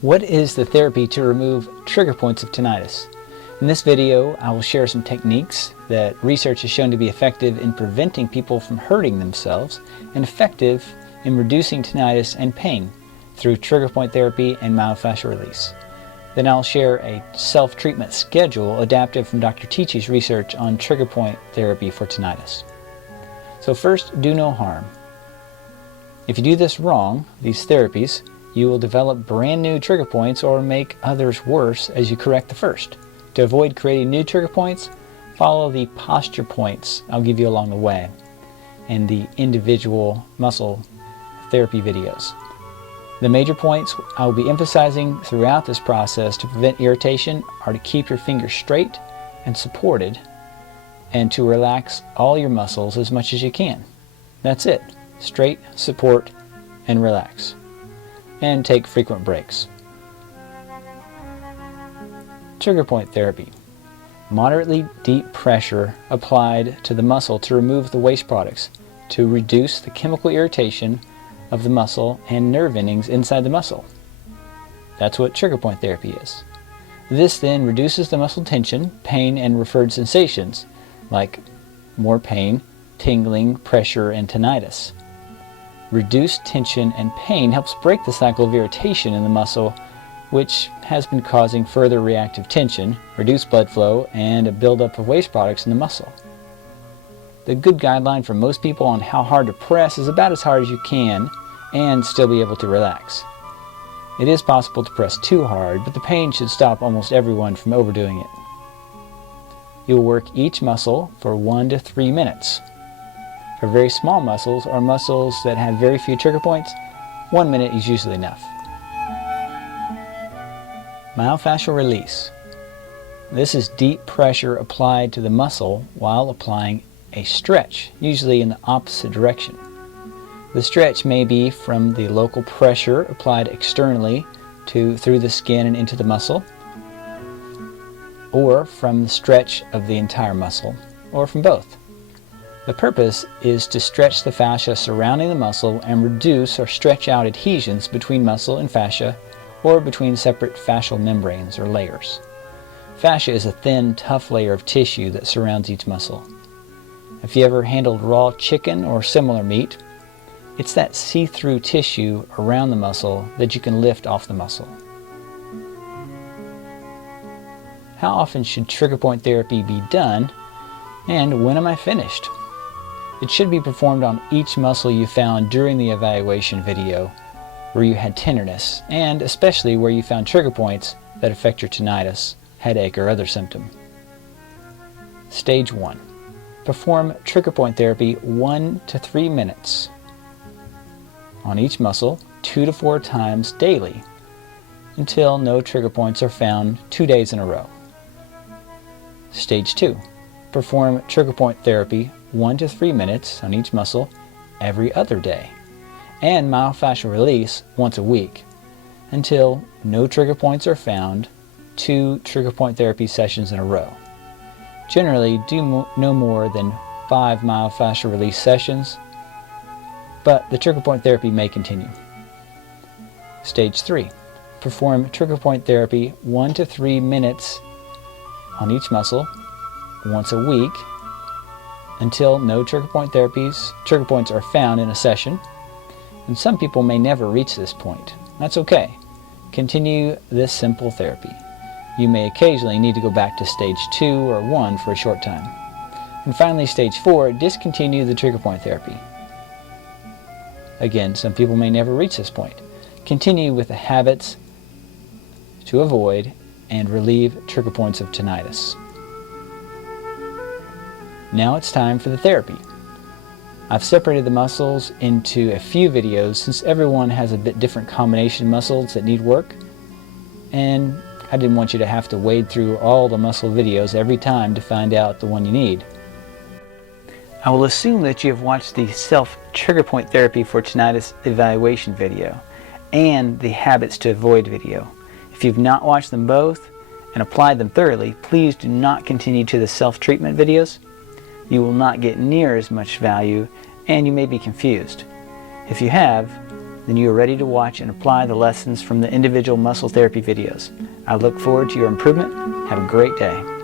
What is the therapy to remove trigger points of tinnitus? In this video, I will share some techniques that research has shown to be effective in preventing people from hurting themselves and effective in reducing tinnitus and pain through trigger point therapy and myofascial release. Then I'll share a self-treatment schedule adapted from Dr. Ticci's research on trigger point therapy for tinnitus. So first, do no harm. If you do this wrong, these therapies, you will develop brand new trigger points or make others worse as you correct the first. To avoid creating new trigger points, follow the posture points I'll give you along the way and the individual muscle therapy videos. The major points I will be emphasizing throughout this process to prevent irritation are to keep your fingers straight and supported and to relax all your muscles as much as you can. That's it. Straight, support, and relax. And take frequent breaks. Trigger point therapy. Moderately deep pressure applied to the muscle to remove the waste products to reduce the chemical irritation of the muscle and nerve endings inside the muscle. That's what trigger point therapy is. This then reduces the muscle tension, pain, and referred sensations like more pain, tingling, pressure, and tinnitus. Reduced tension and pain helps break the cycle of irritation in the muscle, which has been causing further reactive tension, reduced blood flow, and a buildup of waste products in the muscle. The good guideline for most people on how hard to press is about as hard as you can and still be able to relax. It is possible to press too hard, but the pain should stop almost everyone from overdoing it. You will work each muscle for 1 to 3 minutes. For very small muscles or muscles that have very few trigger points, 1 minute is usually enough. Myofascial release. This is deep pressure applied to the muscle while applying a stretch, usually in the opposite direction. The stretch may be from the local pressure applied externally through the skin and into the muscle, or from the stretch of the entire muscle, or from both. The purpose is to stretch the fascia surrounding the muscle and reduce or stretch out adhesions between muscle and fascia or between separate fascial membranes or layers. Fascia is a thin, tough layer of tissue that surrounds each muscle. If you ever handled raw chicken or similar meat, it's that see-through tissue around the muscle that you can lift off the muscle. How often should trigger point therapy be done, and when am I finished? It should be performed on each muscle you found during the evaluation video where you had tenderness, and especially where you found trigger points that affect your tinnitus, headache, or other symptom. Stage 1. Perform trigger point therapy 1 to 3 minutes on each muscle 2 to 4 times daily until no trigger points are found 2 days in a row. Stage 2. Perform trigger point therapy 1 to 3 minutes on each muscle every other day, and myofascial release once a week until no trigger points are found 2 trigger point therapy sessions in a row. Generally, do no more than 5 myofascial release sessions, but the trigger point therapy may continue. Stage 3. Perform trigger point therapy 1 to 3 minutes on each muscle once a week until no trigger points are found in a session, and some people may never reach this point. That's okay. Continue this simple therapy. You may occasionally need to go back to stage 2 or 1 for a short time. And finally, stage 4, discontinue the trigger point therapy. Again, some people may never reach this point. Continue with the habits to avoid and relieve trigger points of tinnitus. Now it's time for the therapy. I've separated the muscles into a few videos since everyone has a bit different combination of muscles that need work, and I didn't want you to have to wade through all the muscle videos every time to find out the one you need. I will assume that you have watched the self-trigger point therapy for tinnitus evaluation video and the habits to avoid video. If you've not watched them both and applied them thoroughly, please do not continue to the self-treatment videos. You will not get near as much value and you may be confused. If you have, then you are ready to watch and apply the lessons from the individual muscle therapy videos. I look forward to your improvement. Have a great day.